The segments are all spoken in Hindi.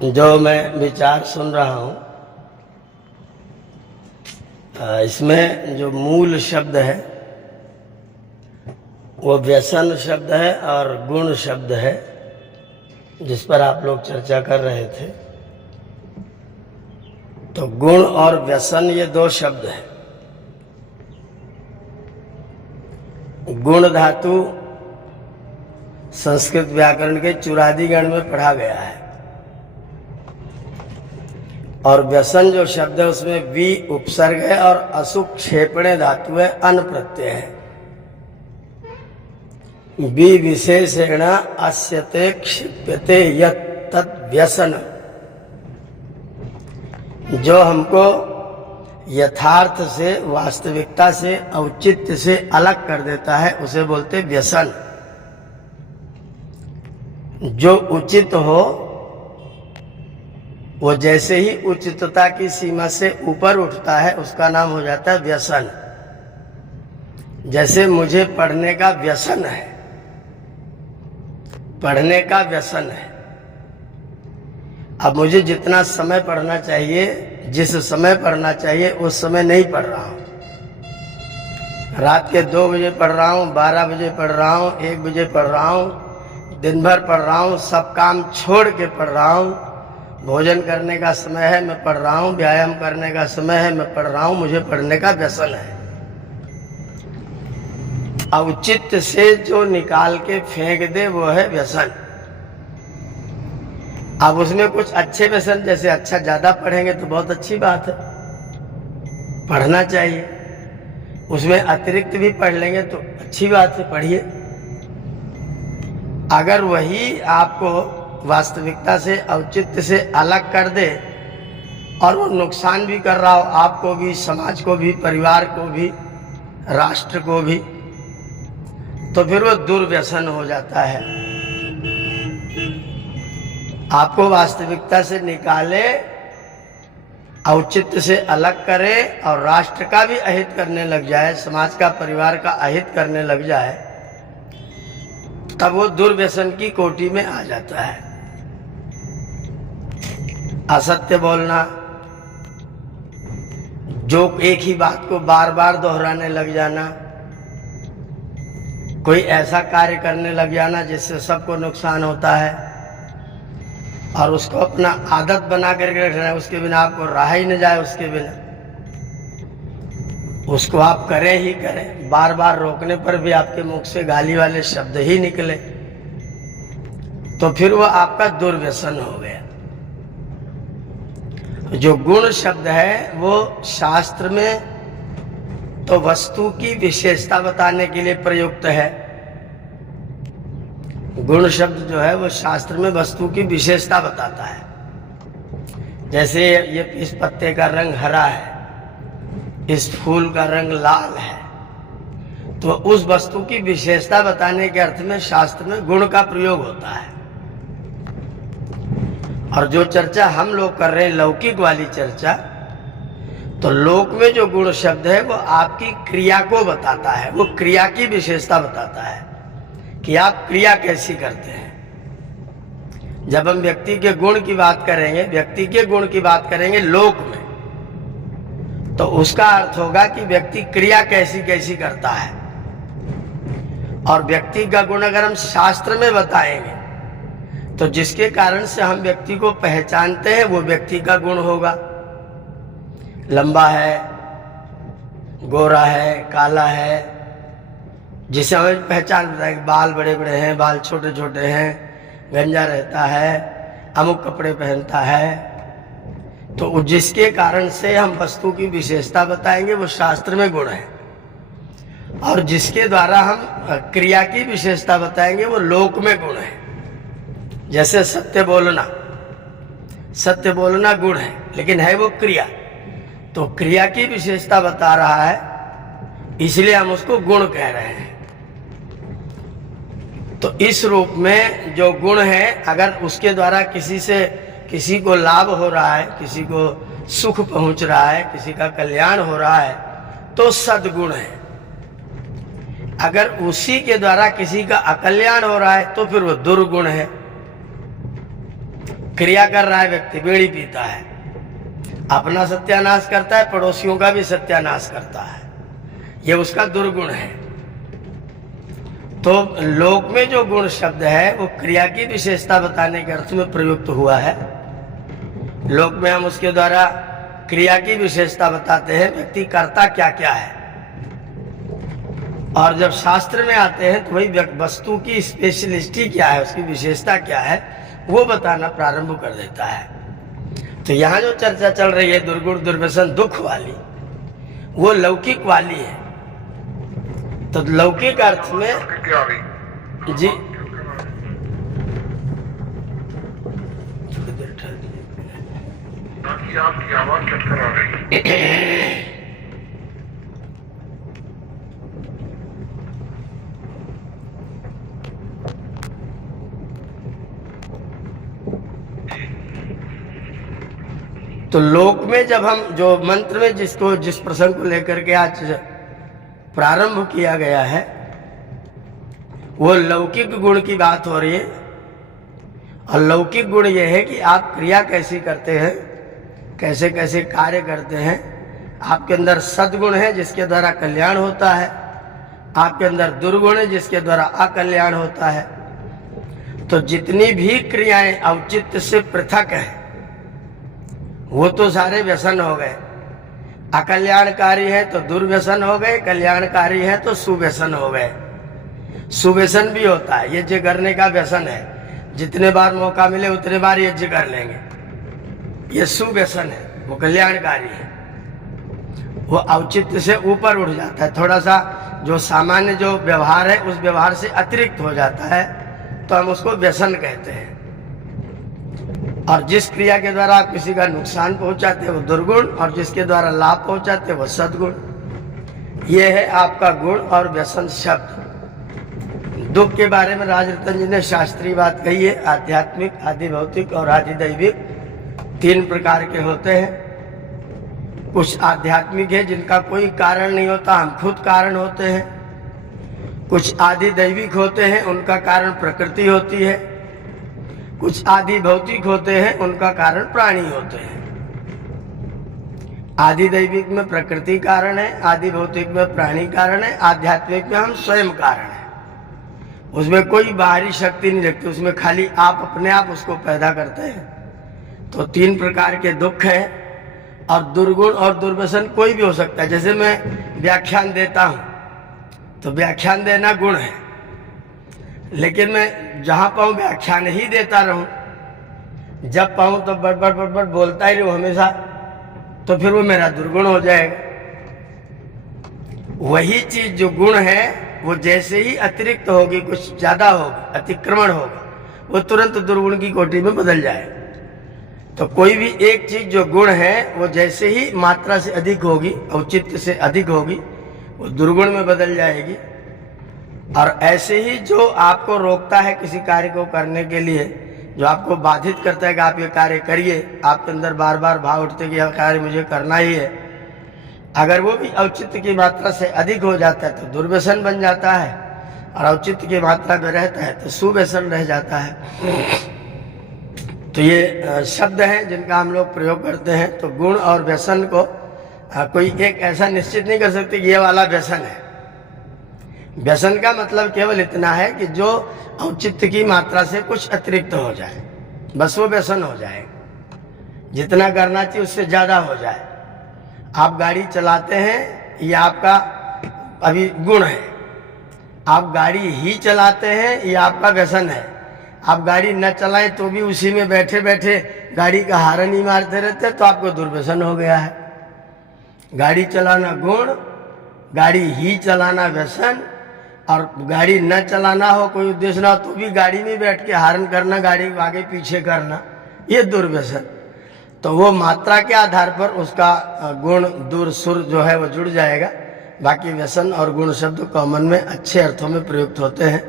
जो मैं विचार सुन रहा हूँ, इसमें जो मूल शब्द है वो व्यसन शब्द है और गुण शब्द है, जिस पर आप लोग चर्चा कर रहे थे। तो गुण और व्यसन ये दो शब्द हैं। गुण धातु संस्कृत व्याकरण के चुरादीगण में पढ़ा गया है, और व्यसन जो शब्द है उसमें वी उपसर्ग है और असुक क्षेपणे धातु है, अन प्रत्यय है। वी विशेषेण अस्यते क्षिप्यते यत् तत् व्यसन। जो हमको यथार्थ से, वास्तविकता से, औचित्य से अलग कर देता है उसे बोलते व्यसन। जो उचित हो वो जैसे ही उचितता की सीमा से ऊपर उठता है उसका नाम हो जाता है व्यसन। जैसे मुझे पढ़ने का व्यसन है, पढ़ने का व्यसन है। अब मुझे जितना समय पढ़ना चाहिए, जिस समय पढ़ना चाहिए उस समय नहीं पढ़ रहा हूँ। रात के 2 बजे पढ़ रहा हूँ, 12 बजे पढ़ रहा हूँ, 1 बजे पढ़ रहा हूँ, दिन भर पढ़ रहा हूँ, सब काम छोड़ के पढ़ रहा हूँ। भोजन करने का समय है मैं पढ़ रहा हूँ, व्यायाम करने का समय है मैं पढ़ रहा हूँ। मुझे पढ़ने का व्यसन है। औचित्य से जो निकाल के फेंक दे वो है व्यसन। अब उसमें कुछ अच्छे व्यसन, जैसे अच्छा ज्यादा पढ़ेंगे तो बहुत अच्छी बात है, पढ़ना चाहिए। उसमें अतिरिक्त भी पढ़ लेंगे तो अच्छी बात है, पढ़िए। अगर वही आपको वास्तविकता से, औचित्य से अलग कर दे और वो नुकसान भी कर रहा हो आपको भी, समाज को भी, परिवार को भी, राष्ट्र को भी, तो फिर वो दुर्व्यसन हो जाता है। आपको वास्तविकता से निकाले, औचित्य से अलग करे और राष्ट्र का भी अहित करने लग जाए, समाज का, परिवार का अहित करने लग जाए, तब वो दुर्व्यसन की कोटि में आ जाता है। असत्य बोलना, जो एक ही बात को बार बार दोहराने लग जाना, कोई ऐसा कार्य करने लग जाना जिससे सबको नुकसान होता है और उसको अपना आदत बना करके रखना है, उसके बिना आपको रहा ही न जाए, उसके बिना उसको आप करें ही करें। बार बार रोकने पर भी आपके मुख से गाली वाले शब्द ही निकले, तो फिर वो आपका दुर्व्यसन हो गया। जो गुण शब्द है वो शास्त्र में तो वस्तु की विशेषता बताने के लिए प्रयुक्त है। गुण शब्द जो है वो शास्त्र में वस्तु की विशेषता बताता है। जैसे ये इस पत्ते का रंग हरा है, इस फूल का रंग लाल है, तो उस वस्तु की विशेषता बताने के अर्थ में शास्त्र में गुण का प्रयोग होता है। और जो चर्चा हम लोग कर रहे हैं, लौकिक वाली चर्चा, तो लोक में जो गुण शब्द है वो आपकी क्रिया को बताता है, वो क्रिया की विशेषता बताता है कि आप क्रिया कैसी करते हैं। जब हम व्यक्ति के गुण की बात करेंगे, व्यक्ति के गुण की बात करेंगे लोक में, तो उसका अर्थ होगा कि व्यक्ति क्रिया कैसी कैसी करता है। और व्यक्ति का गुण अगर हम शास्त्र में बताएंगे तो जिसके कारण से हम व्यक्ति को पहचानते हैं वो व्यक्ति का गुण होगा। लंबा है, गोरा है, काला है, जिसे हमें पहचान बताएंगे। बाल बड़े बड़े हैं, बाल छोटे छोटे हैं, गंजा रहता है, अमुक कपड़े पहनता है, तो जिसके कारण से हम वस्तु की विशेषता बताएंगे वो शास्त्र में गुण है। और जिसके द्वारा हम क्रिया की विशेषता बताएंगे वो लोक में गुण है। जैसे सत्य बोलना, सत्य बोलना गुण है, लेकिन है वो क्रिया, तो क्रिया की विशेषता बता रहा है, इसलिए हम उसको गुण कह रहे हैं। तो इस रूप में जो गुण है, अगर उसके द्वारा किसी को लाभ हो रहा है, किसी को सुख पहुंच रहा है, किसी का कल्याण हो रहा है, तो सद्गुण है। अगर उसी के द्वारा किसी का अकल्याण हो रहा है तो फिर वो दुर्गुण है। क्रिया कर रहा है व्यक्ति, बीड़ी पीता है, अपना सत्यानाश करता है, पड़ोसियों का भी सत्यानाश करता है, ये उसका दुर्गुण है। तो लोक में जो गुण शब्द है वो क्रिया की विशेषता बताने के अर्थ में प्रयुक्त हुआ है। लोक में हम उसके द्वारा क्रिया की विशेषता बताते हैं, व्यक्ति करता क्या क्या है। और जब शास्त्र में आते हैं तो वही वस्तु की स्पेशलिस्टी क्या है, उसकी विशेषता क्या है, वो बताना प्रारंभ कर देता है। तो यहाँ जो चर्चा चल रही है दुर्गुण दुर्व्यसन दुख वाली, वो लौकिक वाली है। तो लौकिक अर्थ में जी आपकी आवाज चक्कर आ रही है। तो लोक में जब हम जो मंत्र में जिस प्रसंग को लेकर के आज प्रारंभ किया गया है वो लौकिक गुण की बात हो रही है। और लौकिक गुण ये है कि आप क्रिया कैसी करते हैं, कैसे कैसे कार्य करते हैं। आपके अंदर सद्गुण है जिसके द्वारा कल्याण होता है, आपके अंदर दुर्गुण है जिसके द्वारा अकल्याण होता है। तो जितनी भी क्रियाएं औचित्य से पृथक है वो तो सारे व्यसन हो गए। अकल्याणकारी है तो दुर्व्यसन हो गए, कल्याणकारी है तो सुव्यसन हो गए। सुव्यसन भी होता है, यज्ञ करने का व्यसन है, जितने बार मौका मिले उतने बार यज्ञ कर लेंगे, ये सुव्यसन है, वो कल्याणकारी है। वो औचित्य से ऊपर उठ जाता है, थोड़ा सा जो सामान्य जो व्यवहार है उस व्यवहार से अतिरिक्त हो जाता है, तो हम उसको व्यसन कहते हैं। और जिस क्रिया के द्वारा आप किसी का नुकसान पहुंचाते हैं वो दुर्गुण, और जिसके द्वारा लाभ पहुंचाते हैं वो सद्गुण। ये है आपका गुण और व्यसन शब्द। दुख के बारे में राजरतन जी ने शास्त्रीय बात कही है, आध्यात्मिक, आदि भौतिक और आदि दैविक, 3 प्रकार के होते हैं। कुछ आध्यात्मिक है जिनका कोई कारण नहीं होता, हम खुद कारण होते हैं। कुछ आदि दैविक होते हैं, उनका कारण प्रकृति होती है। कुछ आदि भौतिक होते हैं, उनका कारण प्राणी होते हैं। आदि दैविक में प्रकृति कारण है, आदि भौतिक में प्राणी कारण है, आध्यात्मिक में हम स्वयं कारण है। उसमें कोई बाहरी शक्ति नहीं लगती, उसमें खाली आप अपने आप उसको पैदा करते हैं। तो 3 प्रकार के दुख है। और दुर्गुण और दुर्व्यसन कोई भी हो सकता है। जैसे मैं व्याख्यान देता हूँ तो व्याख्यान देना गुण है, लेकिन मैं जहाँ पाऊँ व्याख्यान ही देता रहूँ, जब पाऊँ तो बड़बड़ बड़बड़ बोलता ही रहूँ हमेशा, तो फिर वो मेरा दुर्गुण हो जाएगा। वही चीज जो गुण है वो जैसे ही अतिरिक्त होगी, कुछ ज्यादा होगा, अतिक्रमण होगा, वो तुरंत दुर्गुण की कोटि में बदल जाएगा। तो कोई भी एक चीज जो गुण है वो जैसे ही मात्रा से अधिक होगी, औचित्य से अधिक होगी, वो दुर्गुण में बदल जाएगी। और ऐसे ही जो आपको रोकता है किसी कार्य को करने के लिए, जो आपको बाधित करता है कि आप ये कार्य करिए, आपके अंदर बार बार भाव उठते कि यह कार्य मुझे करना ही है, अगर वो भी औचित्य की मात्रा से अधिक हो जाता है तो दुर्व्यसन बन जाता है, और औचित्य की मात्रा में रहता है तो सुव्यसन रह जाता है। तो ये शब्द हैं जिनका हम लोग प्रयोग करते हैं। तो गुण और व्यसन को कोई एक ऐसा निश्चित नहीं कर सकते कि ये वाला व्यसन है। व्यसन का मतलब केवल इतना है कि जो औचित्य की मात्रा से कुछ अतिरिक्त हो जाए, बस वो व्यसन हो जाए। जितना करना चाहिए उससे ज्यादा हो जाए। आप गाड़ी चलाते हैं, ये आपका अभी गुण है। आप गाड़ी ही चलाते हैं, ये आपका व्यसन है। आप गाड़ी न चलाएं तो भी उसी में बैठे बैठे गाड़ी का हारन ही मारते रहते, तो आपको दुर्व्यसन हो गया है। गाड़ी चलाना गुण, गाड़ी ही चलाना व्यसन, और गाड़ी न चलाना हो, कोई उद्देश्य ना हो, तो भी गाड़ी में बैठ के हारन करना, गाड़ी को आगे पीछे करना, ये दुर्व्यसन। तो वो मात्रा के आधार पर उसका गुण दूर सुर जो है वो जुड़ जाएगा। बाकी व्यसन और गुण शब्द कॉमन में अच्छे अर्थों में प्रयुक्त होते हैं।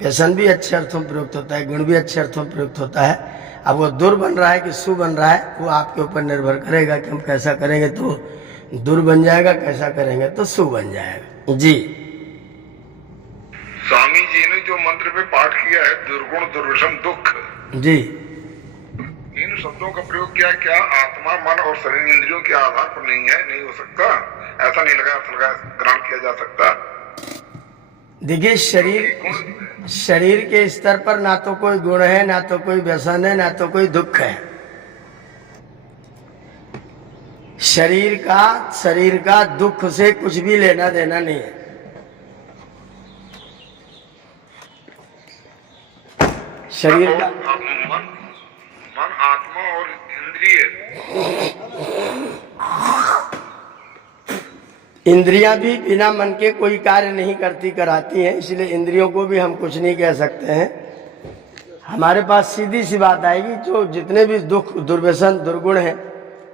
व्यसन भी अच्छे अर्थों में प्रयुक्त होता है, गुण भी अच्छे अर्थों में प्रयुक्त होता है। अब वो दुर बन रहा है कि सु बन रहा है, वो आपके ऊपर निर्भर करेगा कि हम कैसा करेंगे तो दुर बन जाएगा, कैसा करेंगे तो सु बन जाएगा। जी स्वामी जी ने जो मंत्र पे पाठ किया है, दुर्गुण दुर्व्यसन दुख, जी, इन शब्दों का प्रयोग किया, क्या आत्मा मन और शरीर इंद्रियों के आधार पर नहीं है? नहीं हो सकता, ऐसा नहीं लगा ग्रहण किया जा सकता। देखिए, शरीर के स्तर पर ना तो कोई गुण है, ना तो कोई व्यसन है, ना तो कोई दुख है। शरीर का दुख से कुछ भी लेना देना नहीं है। शरीर का मन आत्मा और इंद्रियां भी बिना मन के कोई कार्य नहीं करती, कराती हैं, इसलिए इंद्रियों को भी हम कुछ नहीं कह सकते हैं। हमारे पास सीधी सी बात आएगी, जो जितने भी दुख, दुर्व्यसन, दुर्गुण हैं,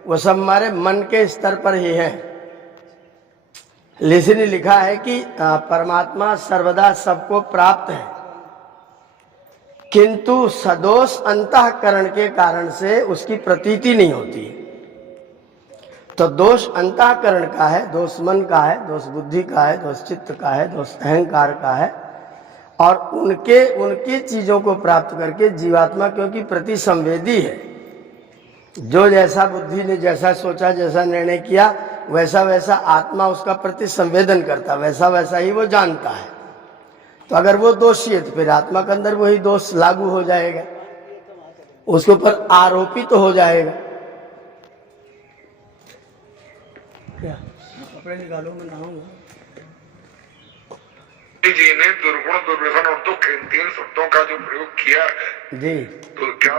वो सब हमारे मन के स्तर पर ही है। इसलिए लिखा है कि परमात्मा सर्वदा सबको प्राप्त है, किंतु सदोष अंतःकरण के कारण से उसकी प्रतीति नहीं होती। तो दोष अंतःकरण का है, दोष मन का है, दोष बुद्धि का है, दोष चित्त का है, दोष अहंकार का है। और उनके चीजों को प्राप्त करके जीवात्मा, क्योंकि प्रति संवेदी है, जो जैसा बुद्धि ने जैसा सोचा, जैसा निर्णय किया, वैसा वैसा आत्मा उसका प्रति संवेदन करता, वैसा वैसा ही वो जानता है। तो अगर वो दोषी है तो फिर आत्मा के अंदर वही दोष लागू हो जाएगा, उसके ऊपर आरोपित तो हो जाएगा। क्या कपड़े निकालो, मैं नहाऊंगा। जी ने दुर्गुण, दुर्व्यसन और दुख, इन तीन शब्दों का जो प्रयोग किया है जी, तो क्या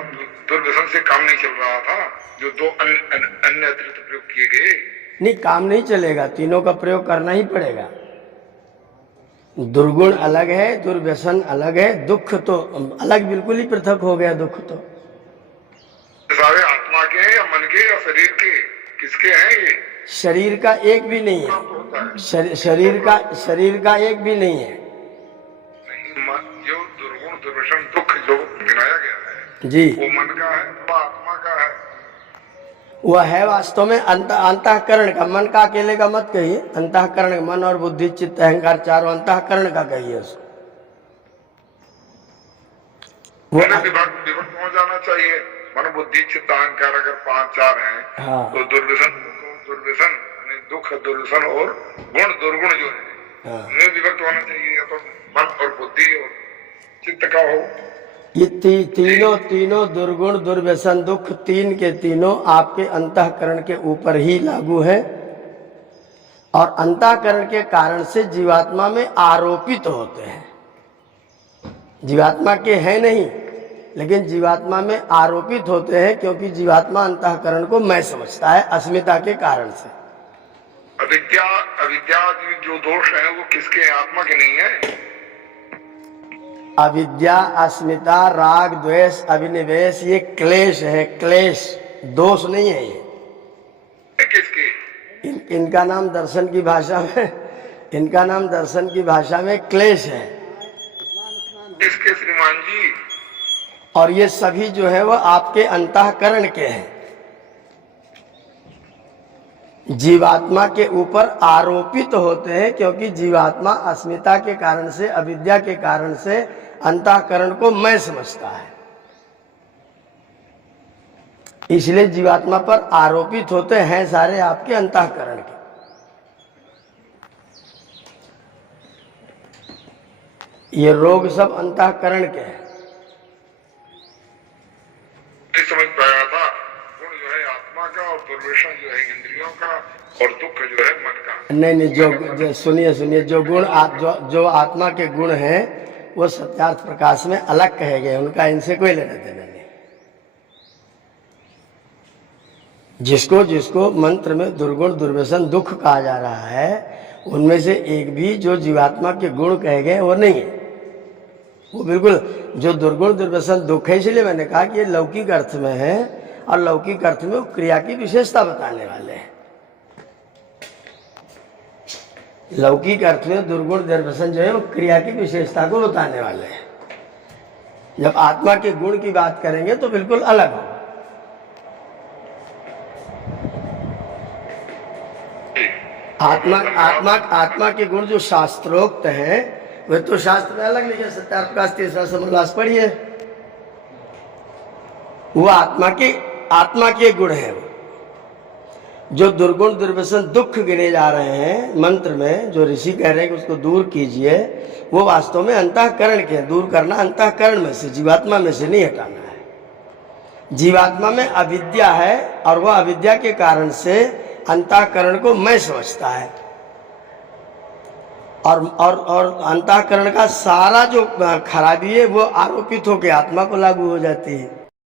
दुर्व्यसन से काम नहीं चल रहा था? जो दो अन्य अतिरिक्त प्रयोग किए गए, नहीं, काम नहीं चलेगा, तीनों का प्रयोग करना ही पड़ेगा। दुर्गुण अलग है, दुर्व्यसन अलग है, दुख तो अलग, बिल्कुल ही पृथक हो गया। दुख तो सारे आत्मा के हैं या मन के या शरीर के, किसके हैं ये? शरीर का एक भी नहीं है। शरीर का एक भी नहीं है। जो दुर्गुण, दुर्व्यसन, दुख जो गिनाया गया है जी, वो मन का है, वो आत्मा का है। वह है वास्तव में अंतःकरण का। मन का अकेले का मत कहिए, अंतःकरण, मन और बुद्धि, चित्त, अहंकार, चारों अंतःकरण का कहिए उसको। वो विभक्त हो जाना चाहिए। मन, बुद्धि, चित्त, अहंकार अगर 5-4 हैं, हाँ, तो दुर्व्यसन यानी दुख, दुर्व्यसन और गुण, दुर्गुण जो है, हाँ, इनमें विभक्त होना चाहिए। या तो मन और बुद्धि और चित्त का हो। ये तीनों दुर्गुण, दुर्व्यसन, दुख, तीन के तीनों आपके अंतःकरण के ऊपर ही लागू है, और अंतःकरण के कारण से जीवात्मा में आरोपित होते हैं। जीवात्मा के हैं नहीं, लेकिन जीवात्मा में आरोपित होते हैं, क्योंकि जीवात्मा अंतःकरण को मैं समझता है, अस्मिता के कारण से। अविद्या जो दोष है वो किसके हैं? आत्मा के नहीं है। अविद्या, अस्मिता, राग, द्वेष, अभिनिवेश, ये क्लेश है, क्लेश, दोष नहीं है ये। किसके? इनका नाम दर्शन की भाषा में क्लेश है। किसके श्रीमान जी? और ये सभी जो है वो आपके अंतःकरण के हैं, जीवात्मा के ऊपर आरोपित होते हैं, क्योंकि जीवात्मा अस्मिता के कारण से, अविद्या के कारण से अंतःकरण को मैं समझता है, इसलिए जीवात्मा पर आरोपित होते हैं सारे आपके अंतःकरण के। ये रोग सब अंतःकरण के हैं। समझ पाया था, गुण जो है आत्मा का और दुर्व्यसन जो है इंद्रियों का और दुख जो है मन का। नहीं, जो सुनिए, जो गुण जो आत्मा के गुण हैं वो सत्यार्थ प्रकाश में अलग कहे गए, उनका इनसे कोई लेना देना नहीं। जिसको मंत्र में दुर्गुण, दुर्व्यसन, दुख कहा जा रहा है, उनमें से एक भी जो जीवात्मा के गुण कहे गए वो नहीं है। वो बिल्कुल जो दुर्गुण, दुर्व्यसन, दुख है, इसलिए मैंने कहा कि ये लौकिक अर्थ में है, और लौकिक अर्थ में वो क्रिया की विशेषता बताने वाले हैं। लौकिक अर्थ में दुर्गुण, दुर्व्यसन जो है वो क्रिया की विशेषता को बताने वाले हैं। जब आत्मा के गुण की बात करेंगे तो बिल्कुल अलग होगा। आत्मा के गुण जो शास्त्रोक्त हैं वे तो शास्त्र में अलग लिखे। सत्यार्थ प्रकाश तीसरा समोल्लास पढ़िए, वो आत्मा के गुण है। जो दुर्गुण दुर्व्यसन दुख गिने जा रहे हैं मंत्र में, जो ऋषि कह रहे हैं कि उसको दूर कीजिए, वो वास्तव में अंतःकरण के दूर करना, अंतःकरण में से, जीवात्मा में से नहीं हटाना है। जीवात्मा में अविद्या है और वह अविद्या के कारण से अंतःकरण को मैं समझता है, और अंतःकरण का सारा जो खराबी है वो आरोपित होकर आत्मा को लागू हो जाती है।